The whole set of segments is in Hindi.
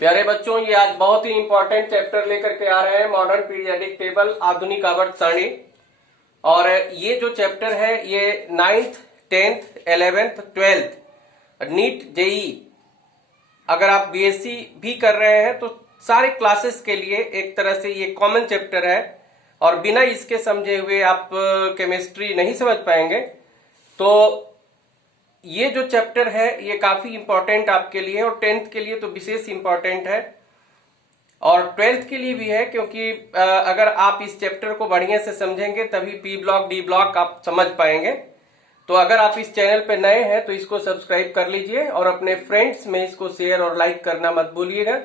प्यारे बच्चों, ये आज बहुत ही इंपॉर्टेंट चैप्टर लेकर के आ रहे हैं, मॉडर्न पीरियोडिक टेबल, आधुनिक आवर्त सारणी। और ये जो चैप्टर है ये 9th 10th 11th 12th NEET JEE अगर आप बीएससी भी कर रहे हैं तो सारे क्लासेस के लिए एक तरह से ये कॉमन चैप्टर है। और बिना इसके समझे हुए आप केमिस्ट्री नहीं समझ पाएंगे। तो ये जो चैप्टर है ये काफी इंपॉर्टेंट आपके लिए, और 10th के लिए तो विशेष इंपॉर्टेंट है और 12th के लिए भी है, क्योंकि अगर आप इस चैप्टर को बढ़िया से समझेंगे तभी पी ब्लॉक डी ब्लॉक आप समझ पाएंगे। तो अगर आप इस चैनल पे नए हैं तो इसको सब्सक्राइब कर लीजिए और अपने फ्रेंड्स में इसको शेयर और लाइक करना मत भूलिएगा।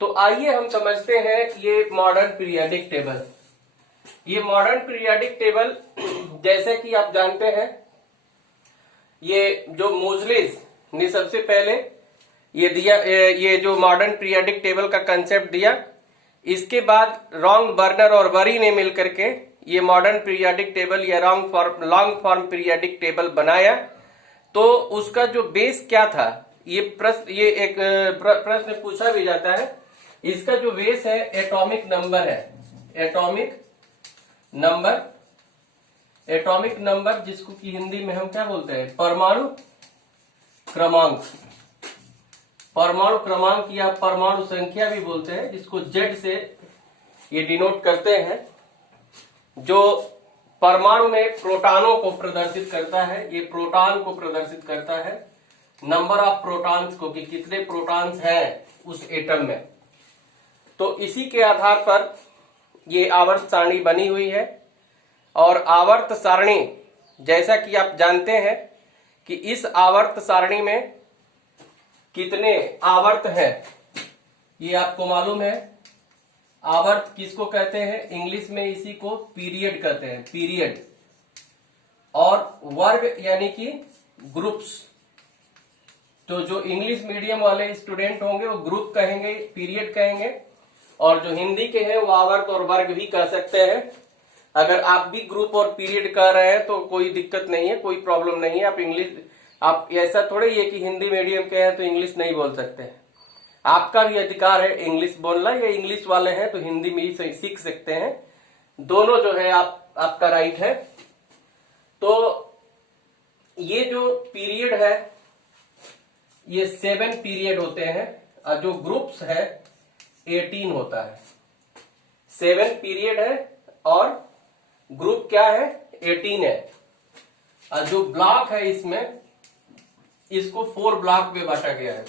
तो आइए हम समझते हैं ये मॉडर्न पीरियोडिक टेबल। ये मॉडर्न पीरियोडिक टेबल जैसे कि आप जानते हैं, ये जो मोजलेस ने सबसे पहले ये दिया, ये जो मॉडर्न पीरियोडिक टेबल का कंसेप्ट दिया। इसके बाद रॉन्ग बर्नर और वरी ने मिलकर के ये मॉडर्न पीरियोडिक टेबल या लॉन्ग फॉर्म पीरियोडिक टेबल बनाया। तो उसका जो बेस क्या था, ये एक प्रश्न पूछा भी जाता है। इसका जो बेस है एटॉमिक नंबर है। एटॉमिक नंबर जिसको कि हिंदी में हम क्या बोलते हैं, परमाणु क्रमांक या परमाणु संख्या भी बोलते हैं, जिसको जेड से ये डिनोट करते हैं। जो परमाणु में प्रोटॉनों को प्रदर्शित करता है, ये प्रोटॉन को प्रदर्शित करता है, नंबर ऑफ प्रोटॉन्स को, कि कितने प्रोटॉन्स हैं उस एटम में। तो इसी के आधार पर ये आवर्त सारणी बनी हुई है। और आवर्त सारणी जैसा कि आप जानते हैं कि इस आवर्त सारणी में कितने आवर्त हैं ये आपको मालूम है। आवर्त किसको कहते हैं, इंग्लिश में इसी को पीरियड कहते हैं, पीरियड। और वर्ग यानी कि ग्रुप्स। तो जो इंग्लिश मीडियम वाले स्टूडेंट होंगे वो ग्रुप कहेंगे, पीरियड कहेंगे, और जो हिंदी के हैं वो आवर्त और वर्ग भी कह सकते हैं। अगर आप भी ग्रुप और पीरियड कह रहे हैं तो कोई दिक्कत नहीं है, कोई प्रॉब्लम नहीं है। आप ऐसा थोड़ा ही है कि हिंदी मीडियम के हैं तो इंग्लिश नहीं बोल सकते। आपका भी अधिकार है इंग्लिश बोलना, या इंग्लिश वाले हैं तो हिंदी में ही सीख सकते हैं। दोनों जो है आपका राइट है। तो ये जो पीरियड है ये 7 पीरियड होते हैं, और जो ग्रुप्स है 18 होता है। 7 पीरियड है और ग्रुप क्या है, 18 है। और जो ब्लॉक है इसमें, इसको 4 ब्लॉक में बांटा गया है,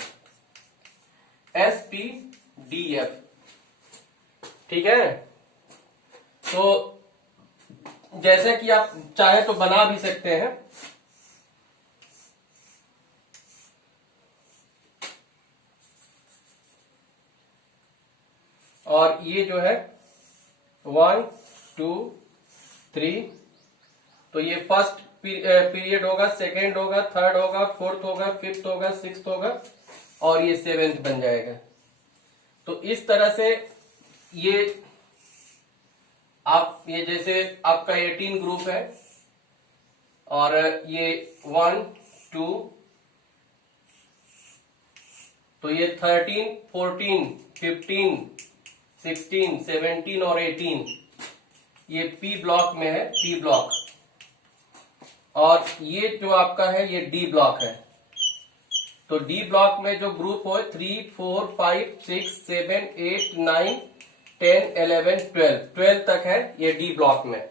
SPDF। ठीक है। तो जैसे कि आप चाहे तो बना भी सकते हैं। और ये जो है 1 2 3, तो ये फर्स्ट पीरियड होगा, सेकेंड होगा, थर्ड होगा, फोर्थ होगा, फिफ्थ होगा, सिक्स्थ होगा, और ये 7th बन जाएगा। तो इस तरह से ये जैसे आपका 18 ग्रुप है, और ये 1 2, तो ये 13 14 15 16 17 और 18 ये पी ब्लॉक में है, पी ब्लॉक। और ये जो आपका है ये डी ब्लॉक है। तो डी ब्लॉक में जो ग्रुप हो 3 4 5 6 7 8 9 10 11 12 तक है, ये डी ब्लॉक में।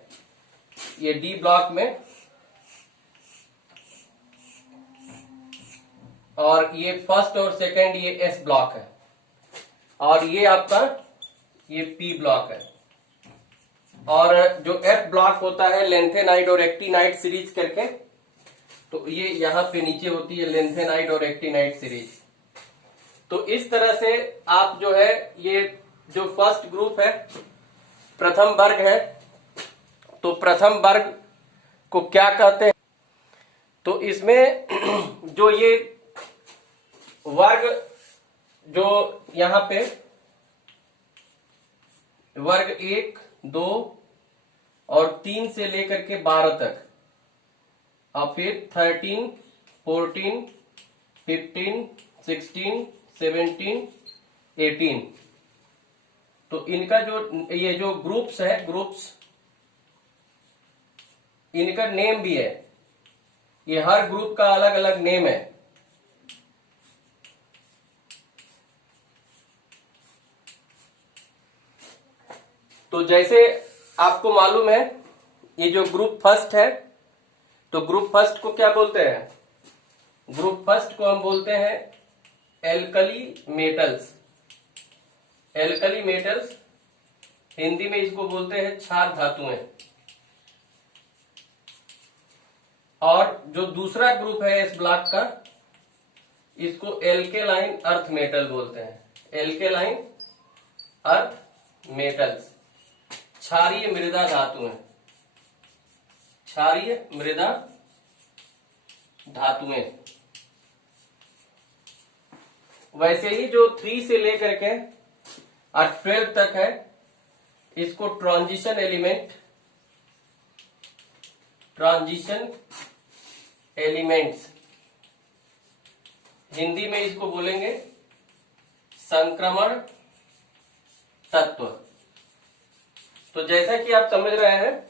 ये डी ब्लॉक में, और ये फर्स्ट और सेकंड ये एस ब्लॉक है, और ये आपका ये पी ब्लॉक है। और जो एफ ब्लॉक होता है लेंथेनाइड और एक्टिनाइड सीरीज करके, तो ये यहां पे नीचे होती है लेंथेनाइड और एक्टिनाइड सीरीज। तो इस तरह से आप जो है ये जो फर्स्ट ग्रुप है, प्रथम वर्ग है, तो प्रथम वर्ग को क्या कहते हैं, तो इसमें जो ये वर्ग जो यहां पे वर्ग 1 2 और 3 से लेकर के 12 तक, और फिर 13 14 15 16 17 18। तो इनका जो ये जो ग्रुप्स है, ग्रुप्स इनका नेम भी है, ये हर ग्रुप का अलग अलग नेम है। तो जैसे आपको मालूम है ये जो ग्रुप फर्स्ट है, तो ग्रुप फर्स्ट को क्या बोलते हैं? ग्रुप फर्स्ट को हम बोलते हैं alkali metals. Alkali metals Hindi में इसको बोलते हैं क्षार धातुएं। और जो दूसरा ग्रुप है इस ब्लॉक का, इसको एल्केलाइन अर्थ मेटल बोलते हैं। एल्केलाइन अर्थ मेटल्स, क्षारीय मृदा धातुएं। क्षारीय मृदा धातुएं। वैसे ही जो 3 से लेकर के 12 तक है, इसको transition element, transition elements, Hindi में इसको बोलेंगे संक्रमण तत्व। तो जैसा कि आप समझ रहे हैं,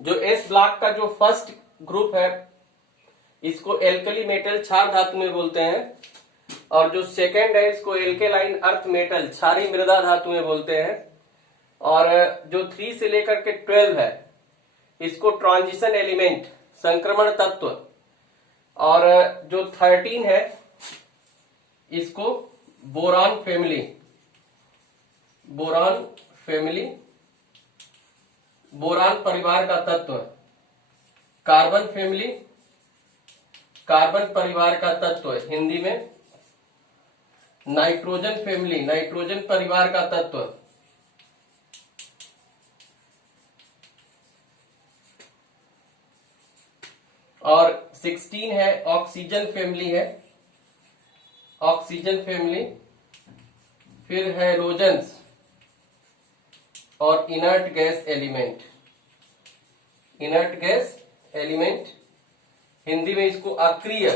जो एस ब्लॉक का जो फर्स्ट ग्रुप है, इसको एल्कली मेटल क्षार धातु में बोलते हैं, और जो सेकेंड है इसको एल्केलाइन अर्थ मेटल क्षारीय मृदा धातु में बोलते हैं, और जो 3 से लेकर के 12 है इसको ट्रांजिशन एलिमेंट, संक्रमण तत्व, और जो 13 है इसको boron family, boron family, boron परिवार का तत्व, कार्बन फैमिली, कार्बन परिवार का तत्व हिंदी में, नाइट्रोजन फैमिली, नाइट्रोजन परिवार का तत्व, और 16 है ऑक्सीजन फैमिली है, ऑक्सीजन फैमिली, फिर हैलोजन्स और inert gas element, inert gas element, Hindi में इसको अक्रिय,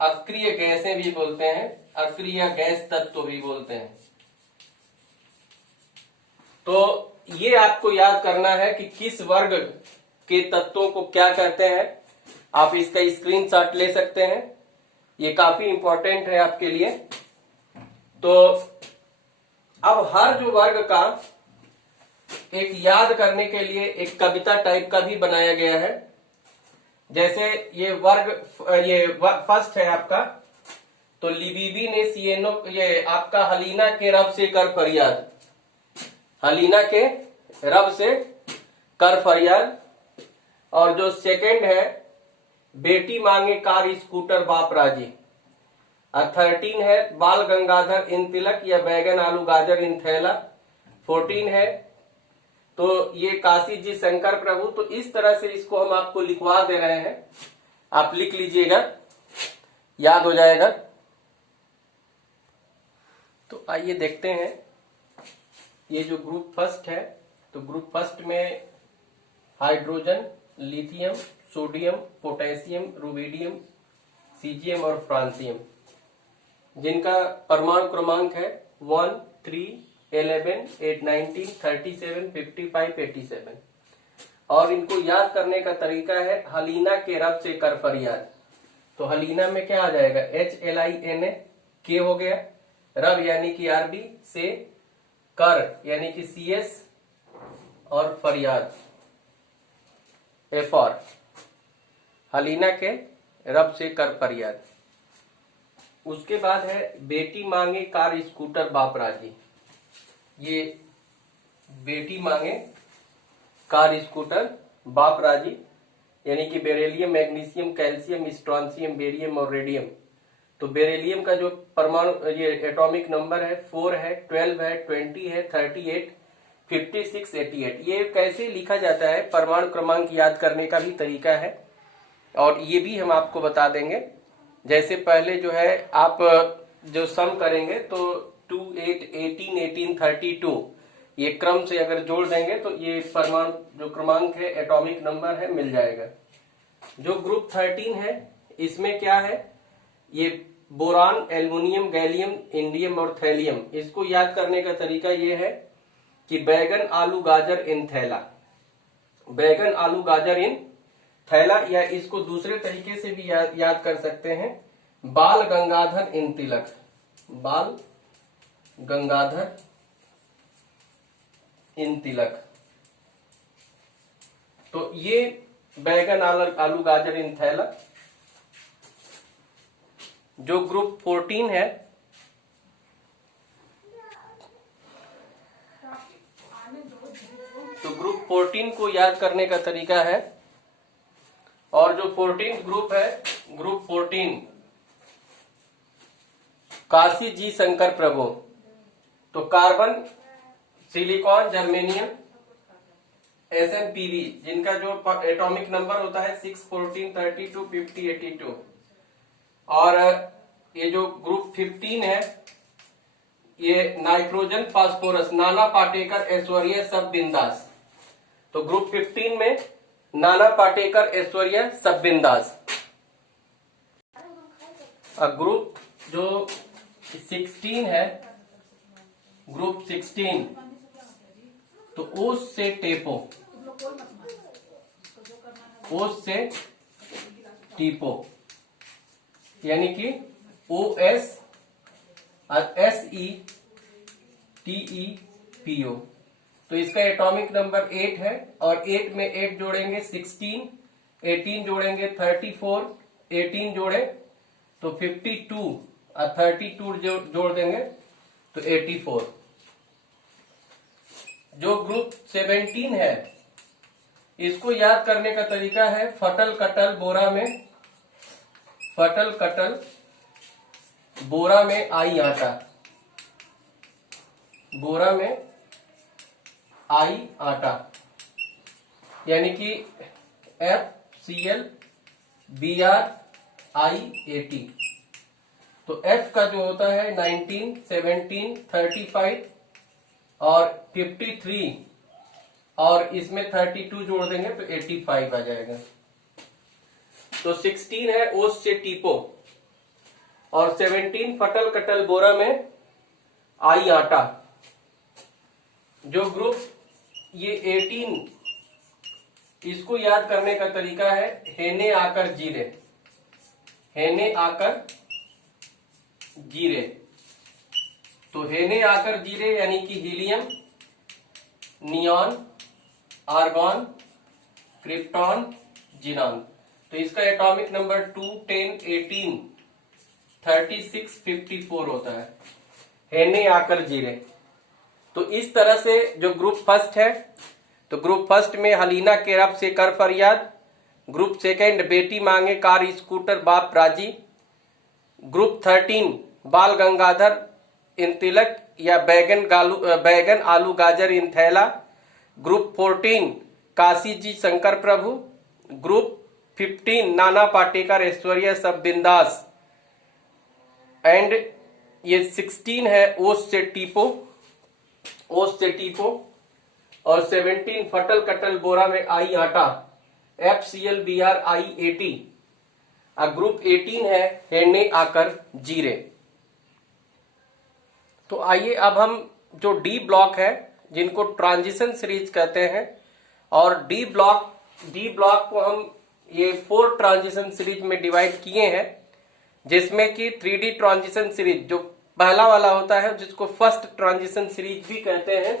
अक्रिय गैसें भी बोलते हैं, अक्रिय गैस तत्व भी बोलते हैं। तो ये आपको याद करना है कि किस वर्ग के तत्वों को क्या कहते हैं। आप इसका स्क्रीनशॉट ले सकते हैं, ये काफी इंपॉर्टेंट है आपके लिए। तो अब हर जो वर्ग का एक याद करने के लिए एक कविता टाइप का भी बनाया गया है। जैसे ये वर्ग, ये फर्स्ट है आपका, तो लिबीबी ने सिएनो, ये आपका हलीना के रब से कर फरियाद, हलीना के रब से कर फरियाद। और जो सेकंड है बेटी मांगे कार स्कूटर बाप राजी, और 13 है बाल गंगाधर इन तिलक या बैगन आलू गाजर इन थैला, 14 है तो ये काशी जी शंकर प्रभु। तो इस तरह से इसको हम आपको लिखवा दे रहे हैं, आप लिख लीजिएगा, याद हो जाएगा। तो आइए देखते हैं ये जो ग्रुप फर्स्ट है, तो ग्रुप फर्स्ट में hydrogen, lithium, sodium, potassium, rubidium, caesium और फ्रांसियम, जिनका परमाणु क्रमांक है 1, 3, 11, 8, 19, 37, 55, 87। और इनको याद करने का तरीका है हलीना के रब से कर फरियाद। तो हलीना में क्या आ जाएगा, HLINA, के हो गया, रब यानी कि RB, से कर यानी कि CS, और फरियाद FR, हलीना के रब से कर फरियाद। उसके बाद है बेटी मांगे कार स्कूटर बाप राजी, ये बेटी मांगे कार स्कूटर बाप राजी, यानी कि beryllium, magnesium, calcium, strontium, barium और रेडियम। तो बेरिलियम का जो परमाणु, ये एटॉमिक नंबर है 4 है, 12 है, 20 है, 38, 56, 88। ये कैसे लिखा जाता है, परमाणु क्रमांक याद करने का भी तरीका है, और ये भी हम आपको बता देंगे। जैसे पहले जो है आप जो सम करेंगे तो 2, 8, 18, 18, 32, ये क्रम से अगर जोड़ देंगे तो ये परमाणु जो क्रमांक है, एटॉमिक नंबर है, मिल जाएगा। जो ग्रुप 13 है इसमें क्या है, ये बोरान, एल्युमिनियम, गैलियम, इंडियम और थैलियम। इसको याद करने का तरीका ये है कि बैगन, आलू, गाजर इन थैला, बैगन, आलू, गाजर इन थैला, या इसको दूसरे तरीके से भी याद कर सकते हैं, बाल गंगाधर इन तिलक, बाल गंगाधर इन तिलक। तो ये बैगन, आलू, गाजर इन थैला। जो ग्रुप 14 है, तो ग्रुप 14 को याद करने का तरीका है, और जो 14 ग्रुप है, ग्रुप 14 काशी जी शंकर प्रभु। तो कार्बन, सिलिकॉन, जर्मेनियम, SnPb, जिनका जो एटॉमिक नंबर होता है 6, 14, 32, 50, 82। और ये जो ग्रुप 15 है, ये नाइट्रोजन, फास्फोरस, नाना पाटेकर, ऐश्वर्या, सब बिंदास। तो ग्रुप 15 में नाना पाटेकर, ऐश्वर्या, सब बिंदास। ग्रुप जो 16 है, ग्रुप 16, तो ओस से टेपो, ओस से टीपो, यानी कि OS और SETEPO। तो इसका एटॉमिक नंबर 8 है, और 8 में 8 जोड़ेंगे 16, 18 जोड़ेंगे 34, 18 जोड़े तो 52, और 32 जोड़ देंगे तो 84। जो ग्रुप 17 है, इसको याद करने का तरीका है, फटल कटल बोरा में, फटल कटल बोरा में आई आटा, बोरा में आई आटा, यानी कि FClBrIAT। तो F का जो होता है 19, 17, 35 और 53, और इसमें 32 जोड़ देंगे तो 85 आ जाएगा। तो 16 है ओस से टीपो, और 17 फटल कटल बोरा में आई आटा। जो ग्रुप ये 18, इसको याद करने का तरीका है, हेने आकर जीरे, हेने आकर जीरे। तो हेने आकर जीरे यानी कि helium, neon, argon, krypton, xenon. तो इसका एटॉमिक नंबर 2, 10, 18, 36, 54 होता है, हेने आकर जीरे। तो इस तरह से जो ग्रुप फर्स्ट है, तो ग्रुप फर्स्ट में हलीना केरब से कर फरियाद, ग्रुप सेकंड बेटी मांगे कार स्कूटर बाप राजी, ग्रुप 13 बाल गंगाधर इन तिलक या बैगन आलू गाजर इन थैला, ग्रुप 14 काशी जी शंकर प्रभु, ग्रुप 15 नाना पाटेकर, ऐश्वर्या, सब बिंदास, एंड ये 16 है ओस से टीपो, ओस से टीपो, और 17 फटल कटल बोरा में आई आटा, FClBrIAT। ग्रुप 18 है हेने आकर जीरे। तो आइए अब हम जो डी ब्लॉक है, जिनको ट्रांजिशन सीरीज कहते हैं, और डी ब्लॉक को हम ये 4 ट्रांजिशन सीरीज में डिवाइड किए हैं, जिसमें कि 3D ट्रांजिशन सीरीज जो पहला वाला होता है, जिसको फर्स्ट ट्रांजिशन सीरीज भी कहते हैं,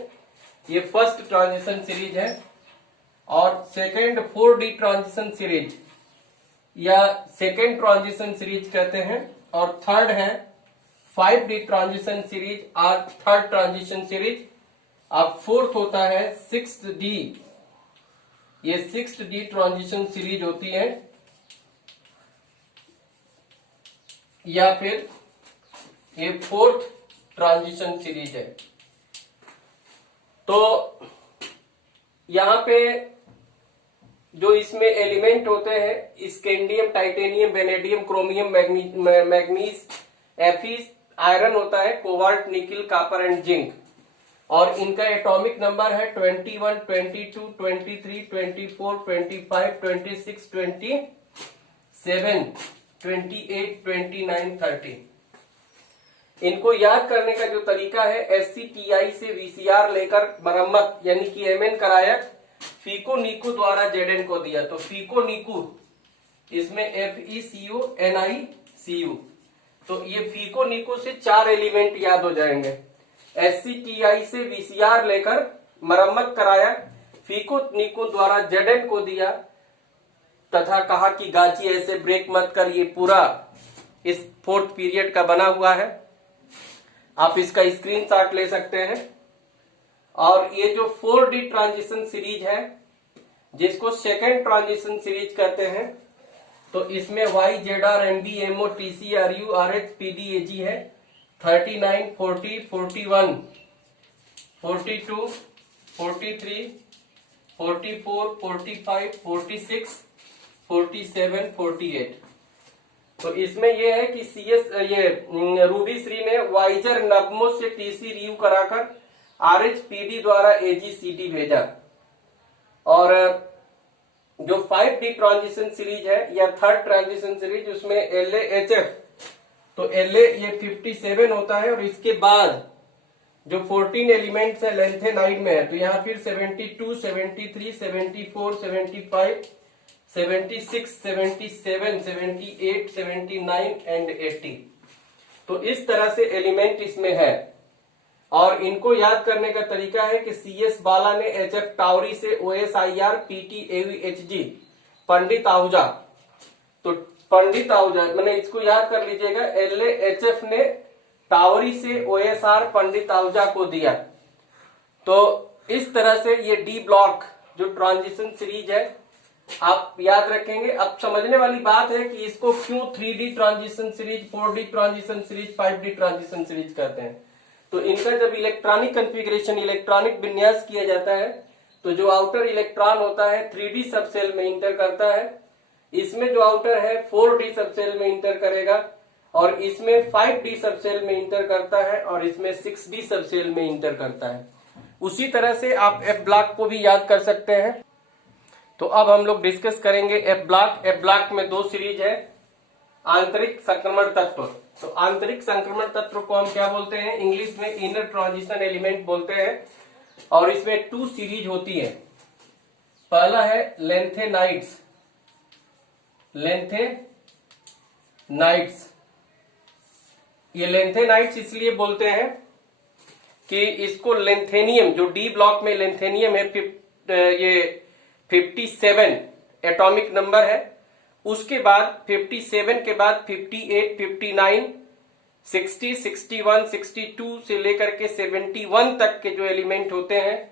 ये फर्स्ट ट्रांजिशन सीरीज है, और सेकेंड 4D ट्रांजिशन सीरीज या सेकेंड ट्रांजिशन सीरीज कहते हैं, और थर्ड है 5D ट्रांजिशन सीरीज और थर्ड ट्रांजिशन सीरीज। अब फोर्थ होता है 6D, ये 6D ट्रांजिशन सीरीज होती है, या फिर ये फोर्थ ट्रांजिशन सीरीज है। तो यहां पे जो इसमें एलिमेंट होते हैं, scandium, titanium, vanadium, chromium, manganese, एफिस, आयरन होता है, cobalt, nickel, copper and zinc, और इनका एटॉमिक नंबर है 21, 22, 23, 24, 25, 26, 27, 28, 29, 30। इनको याद करने का जो तरीका है, SCTI से VCR लेकर मरम्मत यानी कि MN कराया, फीको नीकू द्वारा ZN को दिया। तो फीको नीकू, इसमें FECO NICU, तो ये फीको नीकू से 4 एलिमेंट याद हो जाएंगे। SCTI से VCR लेकर मरम्मत कराया, फीको नीकू द्वारा ZN को दिया तथा कहा कि गाची ऐसे ब्रेक मत कर। ये पूरा इस 4th पीरियड का बना हुआ है, आप इसका स्क्रीनशॉट ले सकते हैं। और ये जो 4D ट्रांजिशन सीरीज है, जिसको सेकेंड ट्रांजिशन सीरीज कहते हैं, तो इसमें YZR MB MO TC RU RH PD AG है। 39, 40, 41, 42, 43, 44, 45, 46, 47, 48। तो इसमें यह है कि ये रूबी श्री ने वाइजर नगमो से TC रियू कराकर RH PD द्वारा AG CD भेजा। और जो 5D ट्रांजिशन सीरीज है या 3rd ट्रांजिशन सीरीज, उसमें LA HF, तो LA ये 57 होता है। और इसके बाद जो 14 एलिमेंट्स है लेंथेनाइड में है, तो यहाँ फिर 72, 73, 74, 75, 76, 77, 78, 79 एंड 80। तो इस तरह से एलिमेंट इसमें है। और इनको याद करने का तरीका है कि CS बाला ने HF टावरी से OSIR PT AVHG पंडित आहूजा, तो पंडित आहूजा मैंने इसको याद कर लीजिएगा। LA HF ने टावरी से OSR पंडित आहूजा को दिया। तो इस तरह से ये D ब्लॉक जो ट्रांजिशन सीरीज है आप याद रखेंगे। अब समझने वाली बात है कि इसको क्यों 3D transition series, 4D transition series, 5D transition series कहते हैं। तो इनका जब इलेक्ट्रॉनिक कॉन्फ़िगरेशन, इलेक्ट्रॉनिक विन्यास किया जाता है, तो जो आउटर इलेक्ट्रॉन होता है 3D सबसेल में इंटर करता है। इसमें जो आउटर है 4D सबसेल में इंटर करेगा, और इसमें 5D सबसेल में इंटर करता है, और इसमें 6D सबसेल में इंटर करता है। उसी तरह से आप F ब्लॉक को भी याद कर सकते हैं। तो अब हम लोग डिस्कस करेंगे F ब्लॉक। F ब्लॉक में 2 सीरीज है, आंतरिक संक्रमण तत्व। तो आंतरिक संक्रमण तत्व को हम क्या बोलते हैं, इंग्लिश में इनर ट्रांजिशन एलिमेंट बोलते हैं। और इसमें 2 सीरीज होती है। पहला है लेंथेनाइड्स। लेंथेनाइड्स, ये लेंथेनाइड्स इसलिए बोलते हैं कि इसको लेंथेनियम, जो D ब्लॉक में लेंथेनियम है, ये 57 एटॉमिक नंबर है। उसके बाद 57 के बाद 58, 59, 60, 61, 62 से लेकर के 71 तक के जो एलिमेंट होते हैं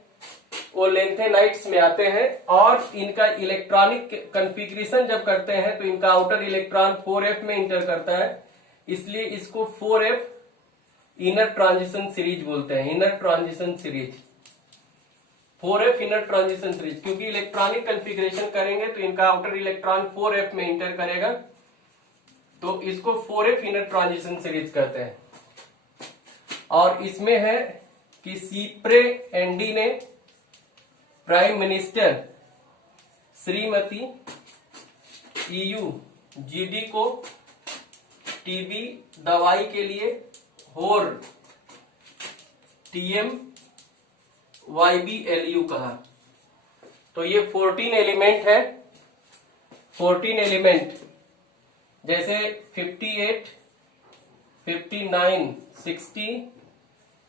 वो लेंथेनाइड्स में आते हैं। और इनका इलेक्ट्रॉनिक कॉन्फ़िगरेशन जब करते हैं तो इनका आउटर इलेक्ट्रॉन 4f में इंटर करता है, इसलिए इसको 4f इनर ट्रांजिशन सीरीज बोलते हैं। Inner transition series, 4f inner transition series, क्योंकि इलेक्ट्रॉनिक कॉन्फ़िगरेशन करेंगे तो इनका आउटर इलेक्ट्रॉन 4f में इंटर करेगा, तो इसको 4f इनर ट्रांजिशन सीरीज कहते हैं। और इसमें है कि सीप्रे एंडी ने prime minister Shrimati EU GD को TB दवाई के लिए होर TM YBLU कहा। तो ये 14 एलिमेंट है। 14 एलिमेंट जैसे 58, 59, 60,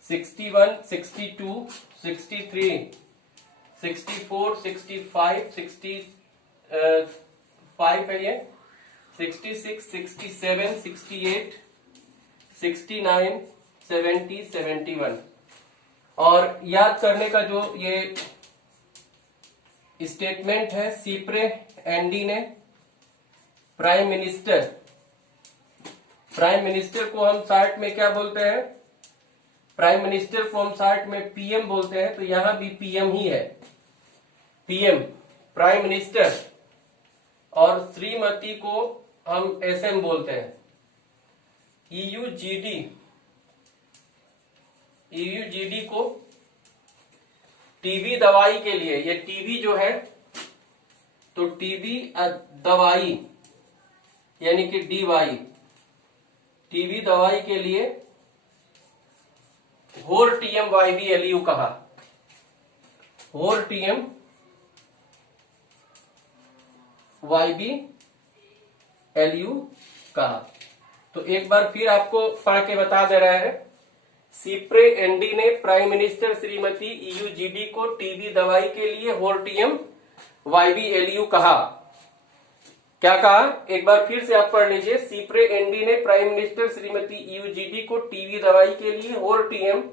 61, 62, 63, 64, 65, 65 है ये, 66, 67, 68, 69, 70, 71। और याद करने का जो ये स्टेटमेंट है, सीप्रे एंडी ने प्राइम मिनिस्टर को हम शॉर्ट में क्या बोलते हैं, प्राइम मिनिस्टर को हम शॉर्ट में PM बोलते हैं। तो यहां भी PM ही है, PM प्राइम मिनिस्टर। और श्रीमती को हम SM बोलते हैं। EU GD को TB दवाई के लिए, ये TB जो है, तो TB दवाई यानी कि DY, टीबी दवाई के लिए होर्टियम YbLu कहा, होर्टियम YbLu कहा। तो एक बार फिर आपको पढ़ के बता दे रहा है, सिप्रे एनडी ने प्राइम मिनिस्टर श्रीमती EUGD को टीबी दवाई के लिए होर्टियम YbLu कहा। क्या कहा, एक बार फिर से आप पढ़ लीजिए। सिप्रे एनडी ने प्राइम मिनिस्टर श्रीमती EUGD को टीबी दवाई के लिए होर्टियम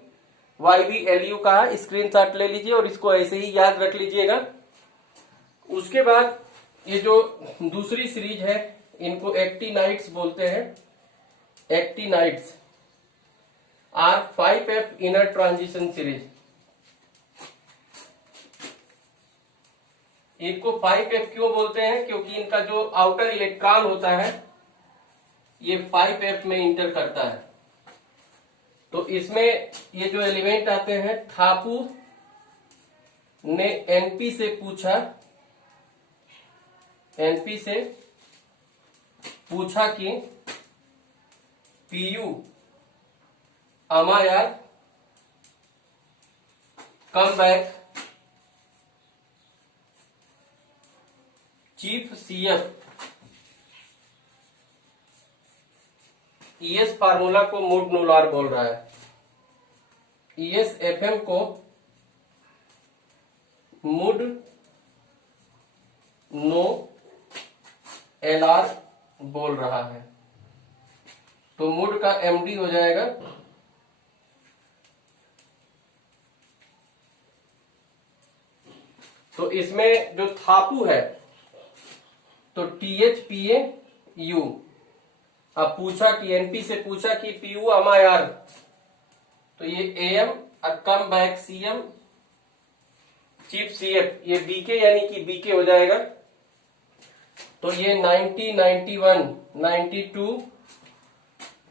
YbLu कहा। स्क्रीनशॉट ले लीजिए और इसको ऐसे ही याद रख लीजिएगा। उसके बाद ये जो दूसरी सीरीज है, इनको एक्टिनाइट्स बोलते हैं। Actinides are 5F inner transition series. इनको 5F क्यों बोलते हैं, क्योंकि इनका जो आउटर इलेक्ट्रॉन होता है ये 5F में इंटर करता है। तो इसमें ये जो एलिमेंट आते हैं, थापू ने NP से पूछा कि PU अमायार come back chief CF ES formula को मूड नूलार बोल रहा है, ES FM को मूड नो LR बोल रहा है। तो मूड का MD हो जाएगा तो इसमें जो थापू है तो THPAU। अब पूछा कि NP से पूछा कि PU अमायार, तो ये AM और come back CM chief CF, ये BK यानी कि BK हो जाएगा। तो ये 90, 91, 92,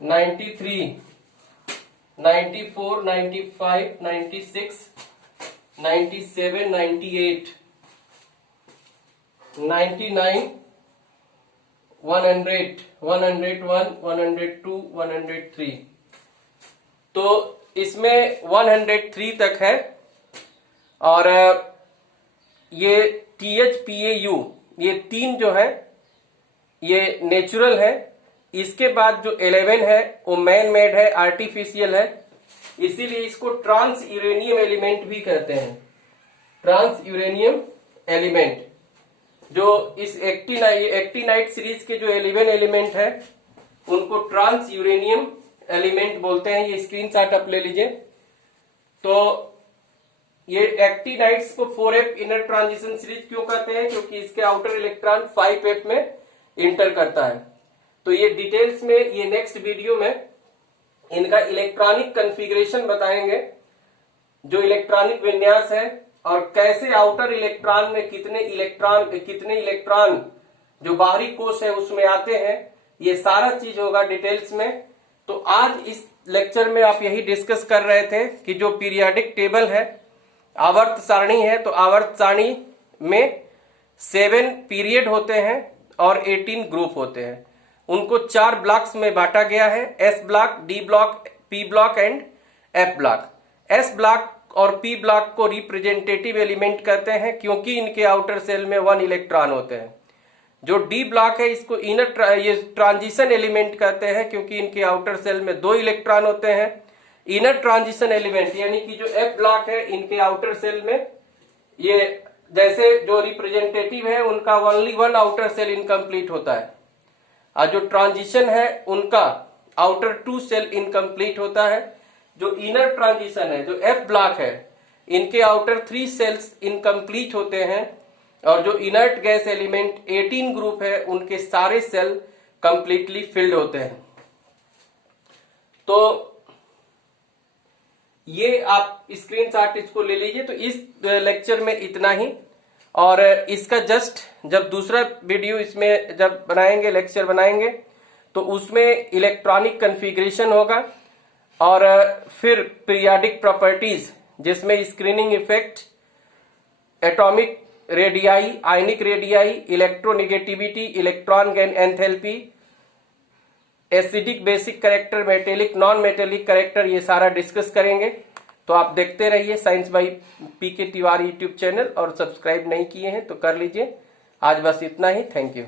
93, 94, 95, 96, 97, 98, 99, 100, 101, 102, 103। तो इसमें 103 तक है। और ये THPAU, ये 3 जो है ये नेचुरल है। इसके बाद जो 11 है वो मैन मेड है, आर्टिफिशियल है, इसीलिए इसको ट्रांस यूरेनियम एलिमेंट भी कहते हैं। ट्रांस यूरेनियम एलिमेंट जो इस एक्टिनाइट सीरीज के जो 11 एलिमेंट है उनको ट्रांस यूरेनियम एलिमेंट बोलते हैं। ये स्क्रीनशॉट आप ले लीजिए। तो ये एक्टिनाइट्स को 4F इनर ट्रांजिशन सीरीज क्यों कहते हैं, क्योंकि इसके आउटर इलेक्ट्रॉन 5F में इंटर करता है। तो ये डिटेल्स में ये नेक्स्ट वीडियो में इनका इलेक्ट्रॉनिक कॉन्फ़िगरेशन बताएंगे, जो इलेक्ट्रॉनिक विन्यास है और कैसे आउटर इलेक्ट्रॉन में कितने इलेक्ट्रॉन जो बाहरी कोश है उसमें आते हैं, ये सारा चीज होगा डिटेल्स में। तो आज इस लेक्चर में आप यही डिस्कस कर रहे थे कि जो पीरियोडिक टेबल है, आवर्त सारणी है, तो आवर्त सारणी में 7 पीरियड होते हैं और 18 ग्रुप होते हैं। उनको 4 ब्लॉक्स में बांटा गया है, S block, D block, P block and F block. S block और P ब्लॉक को रिप्रेजेंटेटिव एलिमेंट कहते हैं क्योंकि इनके आउटर सेल में 1 इलेक्ट्रॉन होते हैं। जो D ब्लॉक है इसको इनर ये ट्रांजिशन एलिमेंट कहते हैं क्योंकि इनके आउटर सेल में 2 इलेक्ट्रॉन होते हैं। इनर ट्रांजिशन एलिमेंट यानी कि जो F ब्लॉक है इनके आउटर सेल में ये जैसे जो रिप्रेजेंटेटिव है उनका ओनली 1 आउटर सेल इनकम्प्लीट होता है, और जो ट्रांजिशन है उनका आउटर 2 सेल इनकम्प्लीट होता है। जो इनर ट्रांजिशन है, जो F ब्लॉक है, इनके आउटर 3 सेल्स इनकम्प्लीट होते हैं, और जो इनर्ट गैस एलिमेंट 18 ग्रुप है उनके सारे सेल कंप्लीटली फिल्ड होते हैं। तो ये आप स्क्रीनशॉट इसको ले लीजिए। तो इस लेक्चर में इतना ही, और इसका जस्ट जब दूसरा वीडियो इसमें जब बनाएंगे, लेक्चर बनाएंगे, तो उसमें इलेक्ट्रॉनिक कॉन्फ़िगरेशन होगा और फिर पीरियोडिक प्रॉपर्टीज जिसमें screening effect, atomic radii, ionic radii, electronegativity, electron gain enthalpy, acidic, basic character, metallic, non metallic character, ये सारा डिस्कस करेंगे। तो आप देखते रहिए science by PK Tiwari YouTube channel, और सब्सक्राइब नहीं किए हैं तो कर लीजिए। आज बस इतना ही। Thank you.